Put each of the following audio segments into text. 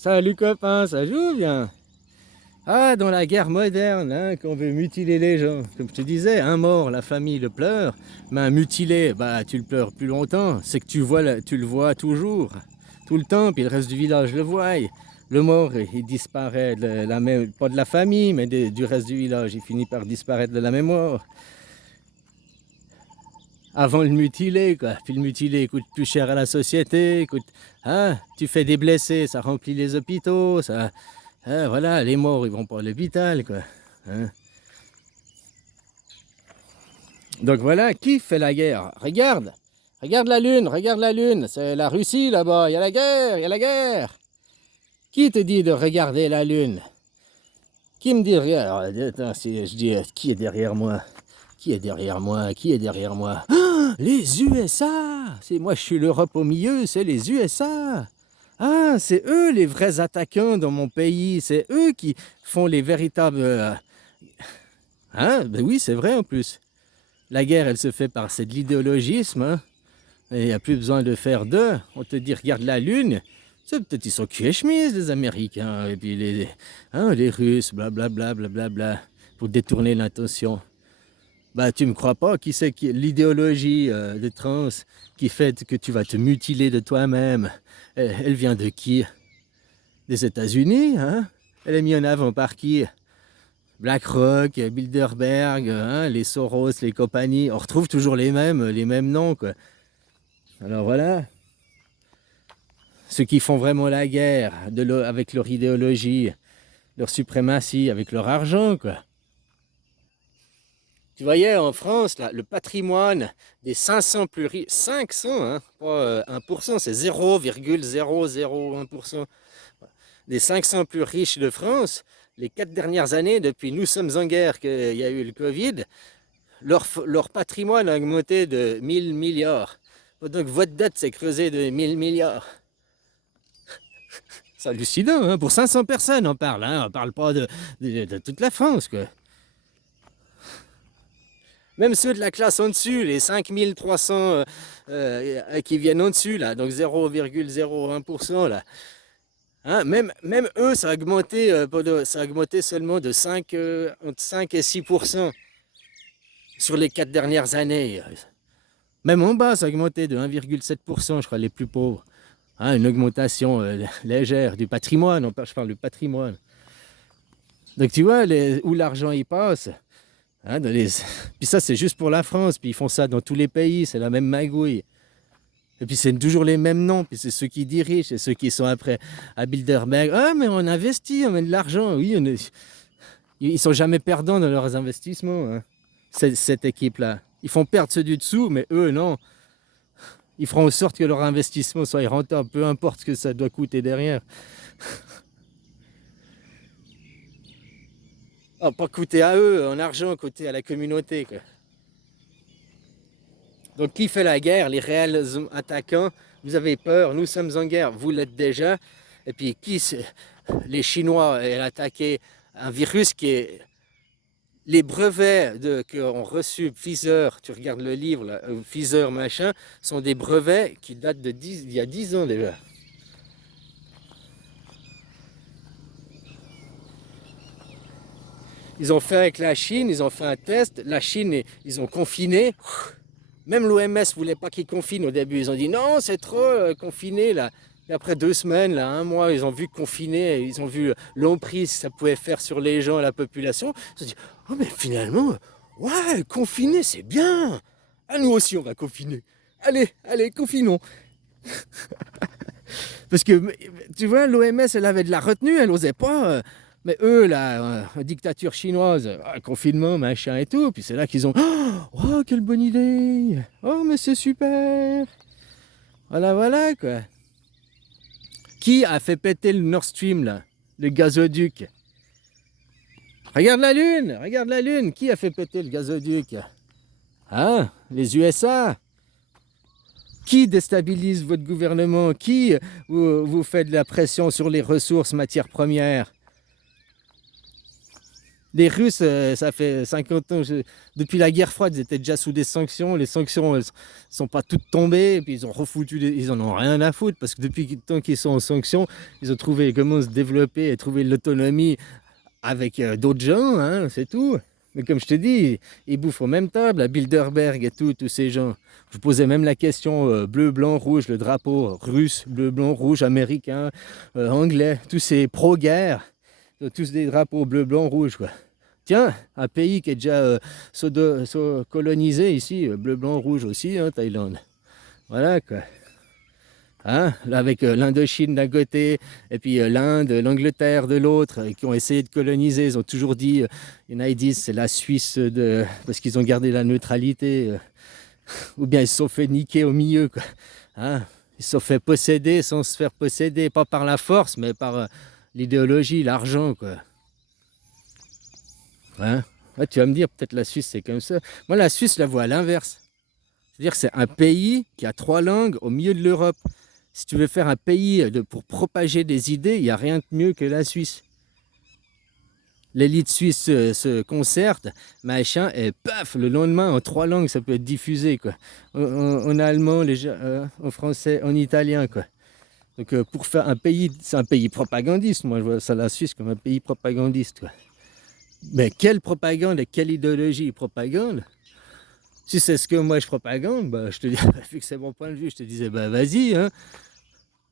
Salut copain, ça joue bien? Ah, dans la guerre moderne, hein, qu'on veut mutiler les gens. Comme je te disais, un mort, la famille le pleure, mais un mutilé, bah tu le pleures plus longtemps. C'est que tu le vois toujours, tout le temps, puis le reste du village le voit. Le mort, il disparaît pas de la famille, mais du reste du village. Il finit par disparaître de la mémoire. Avant le mutilé, quoi. Puis le mutilé coûte plus cher à la société, hein, tu fais des blessés, ça remplit les hôpitaux, ça, hein, voilà, les morts, ils vont pas à l'hôpital, quoi. Hein. Donc voilà, qui fait la guerre? Regarde la lune, c'est la Russie là-bas, il y a la guerre, il y a la guerre. Qui te dit de regarder la lune? Qui me dit, regarde, attends, si je dis, qui est derrière moi? Qui est derrière moi? Qui est derrière moi? Ah, les USA! C'est moi, je suis l'Europe au milieu, c'est les USA. Ah, c'est eux les vrais attaquants dans mon pays. C'est eux qui font les véritables. Hein? Ben oui, c'est vrai en plus. La guerre, elle se fait par c'est de l'idéologisme. Hein? Et il n'y a plus besoin de faire deux. On te dit, regarde la Lune. C'est peut-être ils sont cul et chemise, les Américains. Et puis les Russes, blablabla, blablabla, pour détourner l'attention. Bah, tu me crois pas, qui c'est qui l'idéologie de trans qui fait que tu vas te mutiler de toi-même? Elle vient de qui? Des États-Unis, hein? Elle est mise en avant par qui? BlackRock, Bilderberg, hein, les Soros, les compagnies. On retrouve toujours les mêmes noms, quoi. Alors voilà, ceux qui font vraiment la guerre avec leur idéologie, leur suprématie, avec leur argent, quoi. Tu voyais en France, là, le patrimoine des 500 plus riches, 500, hein, pas 1%, c'est 0,001%. Des 500 plus riches de France, les 4 dernières années, depuis nous sommes en guerre, qu'il y a eu le Covid, leur patrimoine a augmenté de 1000 milliards. Donc votre dette s'est creusée de 1000 milliards. C'est hallucinant, hein, pour 500 personnes on parle, hein, on parle pas de toute la France, quoi. Même ceux de la classe en dessus, les 5300 qui viennent en dessus, là, donc 0,01%, là. Hein, même eux, ça a augmenté seulement de entre 5 et 6% sur les 4 dernières années. Même en bas, ça a augmenté de 1,7%, je crois, les plus pauvres. Hein, une augmentation légère du patrimoine, je parle du patrimoine. Donc tu vois où l'argent y passe. Hein, puis ça, c'est juste pour la France, puis ils font ça dans tous les pays, c'est la même magouille. Et puis c'est toujours les mêmes noms, puis c'est ceux qui dirigent, c'est ceux qui sont après à Bilderberg. Ah, mais on investit, on met de l'argent. Oui, ils sont jamais perdants dans leurs investissements, hein, cette équipe-là. Ils font perdre ceux du dessous, mais eux, non. Ils feront en sorte que leur investissement soit rentable, peu importe ce que ça doit coûter derrière. Oh, pas coûter à eux en argent, coûter à la communauté, quoi. Donc qui fait la guerre? Les réels attaquants. Vous avez peur, nous sommes en guerre, vous l'êtes déjà. Et puis les Chinois ont attaqué un virus qui est... Les brevets qu'ont reçu Pfizer, tu regardes le livre, là, Pfizer machin, sont des brevets qui datent il y a 10 ans déjà. Ils ont fait avec la Chine, ils ont fait un test. La Chine, ils ont confiné. Même l'OMS ne voulait pas qu'ils confinent au début. Ils ont dit non, c'est trop confiné là. Et après 2 semaines, là, un mois, ils ont vu confiner, ils ont vu l'emprise que ça pouvait faire sur les gens, la population. Ils ont dit oh mais finalement, ouais, confiner c'est bien. Ah nous aussi on va confiner. Allez, allez, confinons. Parce que tu vois, l'OMS elle avait de la retenue, elle n'osait pas. Mais eux, là, dictature chinoise, confinement, machin et tout, puis c'est là qu'ils ont oh, quelle bonne idée! Oh, mais c'est super! Voilà, voilà, quoi. Qui a fait péter le Nord Stream, là? Le gazoduc? Regarde la Lune! Qui a fait péter le gazoduc? Hein? Les USA? Qui déstabilise votre gouvernement? Qui vous fait de la pression sur les ressources matières premières? Les Russes, ça fait 50 ans, depuis la guerre froide, ils étaient déjà sous des sanctions. Les sanctions, elles sont pas toutes tombées, et puis ils ont refoutu, ils en ont rien à foutre, parce que depuis le temps qu'ils sont en sanctions, ils ont trouvé comment se développer et trouver l'autonomie avec d'autres gens, hein, c'est tout. Mais comme je te dis, ils bouffent aux mêmes tables, à Bilderberg et tout, tous ces gens. Je posais même la question bleu, blanc, rouge, le drapeau russe, bleu, blanc, rouge, américain, anglais, tous ces pro-guerre, tous des drapeaux bleu, blanc, rouge, quoi. Tiens, un pays qui est déjà colonisé ici, bleu, blanc, rouge aussi, hein, Thaïlande. Voilà, quoi. Hein, là, avec l'Indochine d'un côté, et puis l'Inde, l'Angleterre de l'autre, qui ont essayé de coloniser. Ils ont toujours dit, il y en a qui disent c'est la Suisse parce qu'ils ont gardé la neutralité, ou bien ils se sont fait niquer au milieu, quoi. Hein, ils se sont fait posséder sans se faire posséder, pas par la force, mais par l'idéologie, l'argent, quoi. Hein. Ouais, tu vas me dire, peut-être la Suisse c'est comme ça. Moi, la Suisse, je la vois à l'inverse. C'est-à-dire que c'est un pays qui a 3 langues au milieu de l'Europe. Si tu veux faire un pays pour propager des idées, il n'y a rien de mieux que la Suisse. L'élite suisse se concerte, machin, et paf, le lendemain, en 3 langues, ça peut être diffusé, quoi. En allemand, en français, en italien, quoi. Donc, pour faire un pays, c'est un pays propagandiste. Moi, je vois ça, la Suisse, comme un pays propagandiste, quoi. Mais quelle propagande et quelle idéologie propagande? Si c'est ce que moi je propagande, bah, je te dis, vu que c'est mon point de vue, je te disais, bah vas-y, hein.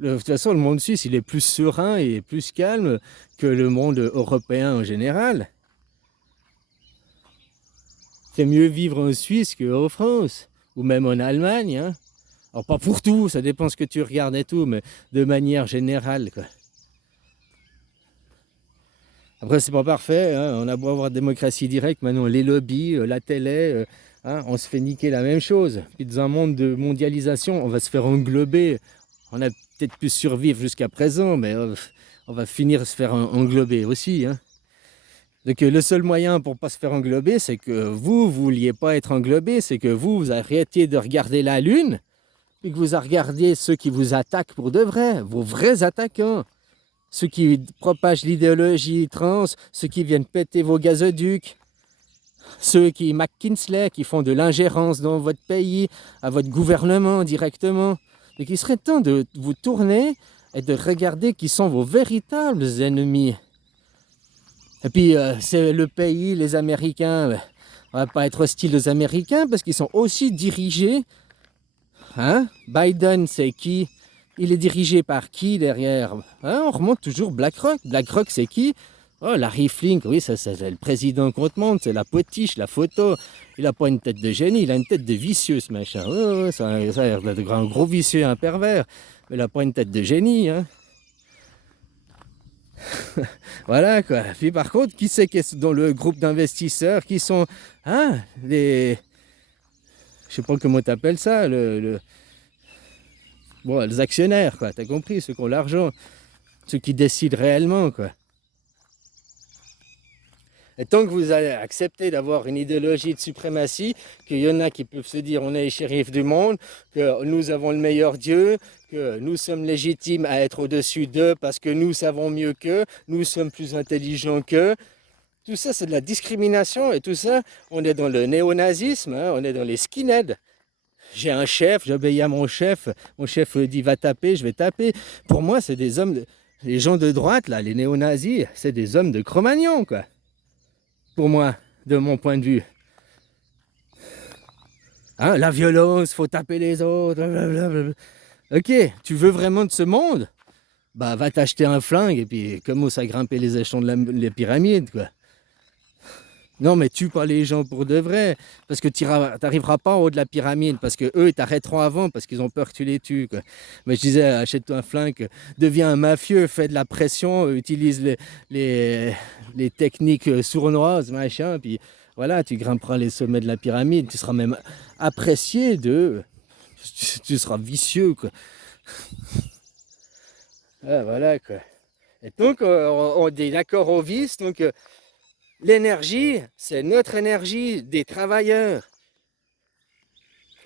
De toute façon, le monde suisse, il est plus serein et plus calme que le monde européen en général. C'est mieux vivre en Suisse qu'en France, ou même en Allemagne, hein. Alors pas pour tout, ça dépend ce que tu regardes et tout, mais de manière générale, quoi. Après, c'est pas parfait, hein. On a beau avoir démocratie directe, maintenant les lobbies, la télé, hein, on se fait niquer la même chose. Puis dans un monde de mondialisation, on va se faire englober. On a peut-être pu survivre jusqu'à présent, mais on va finir se faire englober aussi, hein. Donc le seul moyen pour ne pas se faire englober, c'est que vous vouliez pas être englobé, c'est que vous arrêtiez de regarder la Lune, et que vous regardiez ceux qui vous attaquent pour de vrai, vos vrais attaquants. Ceux qui propagent l'idéologie trans, ceux qui viennent péter vos gazoducs, ceux qui McKinsey, qui font de l'ingérence dans votre pays, à votre gouvernement directement. Et qu'il serait temps de vous tourner et de regarder qui sont vos véritables ennemis. Et puis, c'est le pays, les Américains. On va pas être hostile aux Américains parce qu'ils sont aussi dirigés. Hein? Biden, c'est qui? Il est dirigé par qui derrière? Hein, on remonte toujours BlackRock. BlackRock, c'est qui? Oh, Larry Flink, oui, ça c'est le président qu'on te montre, c'est la potiche, la photo. Il n'a pas une tête de génie, il a une tête de vicieux, ce machin. Oh, ça a l'air d'être un gros vicieux, un pervers. Mais il n'a pas une tête de génie, hein. Voilà, quoi. Puis par contre, qui c'est qui est dans le groupe d'investisseurs qui sont, hein, les... Je sais pas comment tu appelles ça, bon, les actionnaires, quoi, t'as compris, ceux qui ont l'argent, ceux qui décident réellement, quoi. Et tant que vous allez accepter d'avoir une idéologie de suprématie, qu'il y en a qui peuvent se dire on est les shérifs du monde, que nous avons le meilleur Dieu, que nous sommes légitimes à être au-dessus d'eux parce que nous savons mieux qu'eux, nous sommes plus intelligents qu'eux, tout ça c'est de la discrimination et tout ça, on est dans le néonazisme, hein, on est dans les skinheads. J'ai un chef, j'obéis à mon chef dit va taper, je vais taper. Pour moi, c'est des hommes, les gens de droite, là, les néo-nazis, c'est des hommes de Cro-Magnon, quoi. Pour moi, de mon point de vue. Hein, la violence, faut taper les autres, blablabla. Ok, tu veux vraiment de ce monde? Bah, va t'acheter un flingue et puis commence à grimper les échelons de les pyramides, quoi. Non, mais tue pas les gens pour de vrai, parce que tu n'arriveras pas en haut de la pyramide, parce que eux ils t'arrêteront avant, parce qu'ils ont peur que tu les tues, quoi. Mais je disais, achète-toi un flingue, deviens un mafieux, fais de la pression, utilise les techniques sournoises, machin, puis voilà, tu grimperas les sommets de la pyramide, tu seras même apprécié tu seras vicieux, quoi. Ah, voilà, quoi. Et donc, on dit d'accord au vice, donc... l'énergie, c'est notre énergie des travailleurs.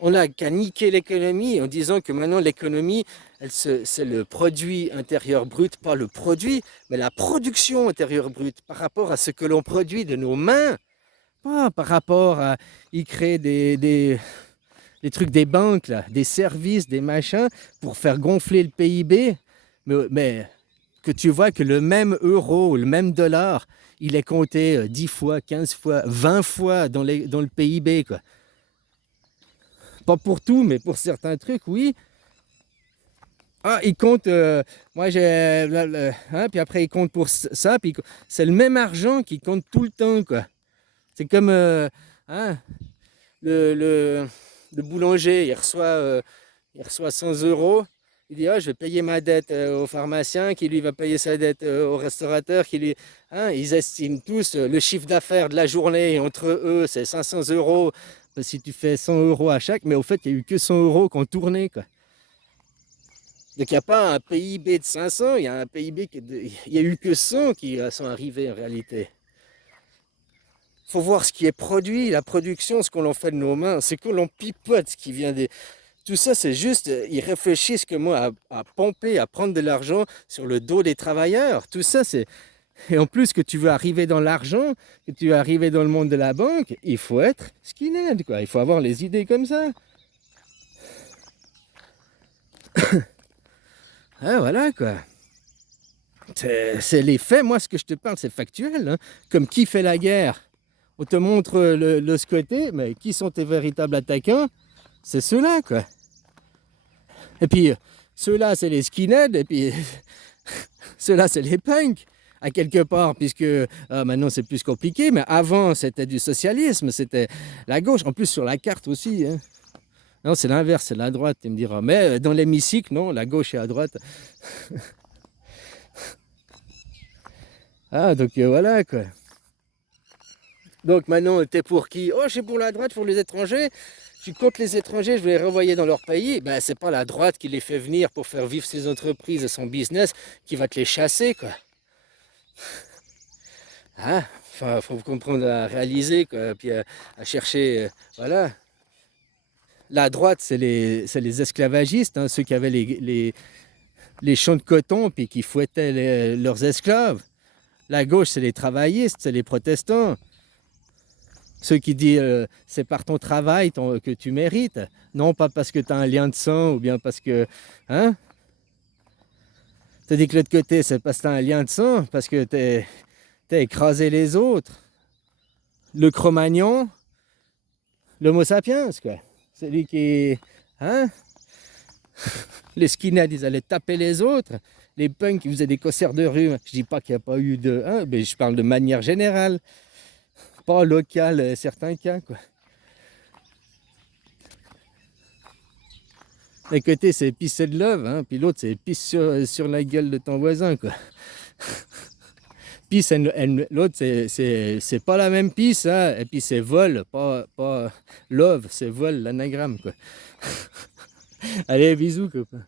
On n'a qu'à niquer l'économie en disant que maintenant l'économie, c'est le produit intérieur brut, pas le produit, mais la production intérieure brute par rapport à ce que l'on produit de nos mains, pas par rapport à y créer des trucs des banques, là, des services, des machins pour faire gonfler le PIB, mais que tu vois que le même euro, le même dollar, il est compté 10 fois, 15 fois, 20 fois dans le PIB, quoi. Pas pour tout, mais pour certains trucs, oui. Ah, il compte, moi j'ai, hein, puis après il compte pour ça, puis c'est le même argent qui compte tout le temps, quoi. C'est comme hein, le, le, le boulanger, il reçoit 100 euros, il dit, ah, je vais payer ma dette au pharmacien, qui lui va payer sa dette au restaurateur, qui lui, hein, ils estiment tous le chiffre d'affaires de la journée entre eux, c'est 500 euros, si tu fais 100 euros à chaque, mais au fait, il n'y a eu que 100 euros qui ont tourné, quoi. Donc il n'y a pas un PIB de 500, il y a un PIB il n'y a eu que 100 qui sont arrivés en réalité. Il faut voir ce qui est produit, la production, ce qu'on en fait de nos mains, c'est que l'on pipote, ce qui vient des... Tout ça, c'est juste, ils réfléchissent que moi à pomper, à prendre de l'argent sur le dos des travailleurs. Tout ça, c'est... Et en plus, que tu veux arriver dans l'argent, que tu veux arriver dans le monde de la banque, il faut être skinhead, quoi. Il faut avoir les idées comme ça. Ah, voilà, quoi. C'est les faits, moi, ce que je te parle, c'est factuel, hein. Comme qui fait la guerre? On te montre ce côté, mais qui sont tes véritables attaquants? C'est ceux-là, quoi. Et puis, ceux-là, c'est les skinheads, et puis, ceux-là, c'est les punks, à quelque part, puisque maintenant, c'est plus compliqué, mais avant, c'était du socialisme, c'était la gauche, en plus, sur la carte aussi, hein. Non, c'est l'inverse, c'est la droite, tu me diras. Mais dans l'hémicycle, non, la gauche est à droite. Ah, donc voilà, quoi. Donc maintenant, t'es pour qui? Oh, je suis pour la droite, pour les étrangers. Je suis contre les étrangers, je vais les renvoyer dans leur pays. Ben, c'est pas la droite qui les fait venir pour faire vivre ses entreprises et son business qui va te les chasser, quoi. Hein? Enfin, faut comprendre à réaliser, quoi. Puis à chercher, voilà. La droite, c'est les esclavagistes, hein, ceux qui avaient les champs de coton puis qui fouettaient leurs esclaves. La gauche, c'est les travaillistes, c'est les protestants. Ceux qui disent c'est par ton travail que tu mérites, non pas parce que tu as un lien de sang ou bien parce que. Hein? Tandis que l'autre côté, c'est parce que tu as un lien de sang, parce que t'as écrasé les autres. Le Cro-Magnon, l'Homo sapiens, quoi. Celui qui. Hein? Les skinheads, ils allaient taper les autres. Les punks, ils faisaient des concerts de rue. Je dis pas qu'il n'y a pas eu de. Hein, mais je parle de manière générale. Pas local, certains cas, quoi. D'un côté, c'est pisser de love, hein, puis l'autre, c'est pisse sur la gueule de ton voisin, quoi. Pisse, l'autre, c'est pas la même pisse, hein, et puis c'est vol, pas love, c'est vol, l'anagramme, quoi. Allez, bisous, copain.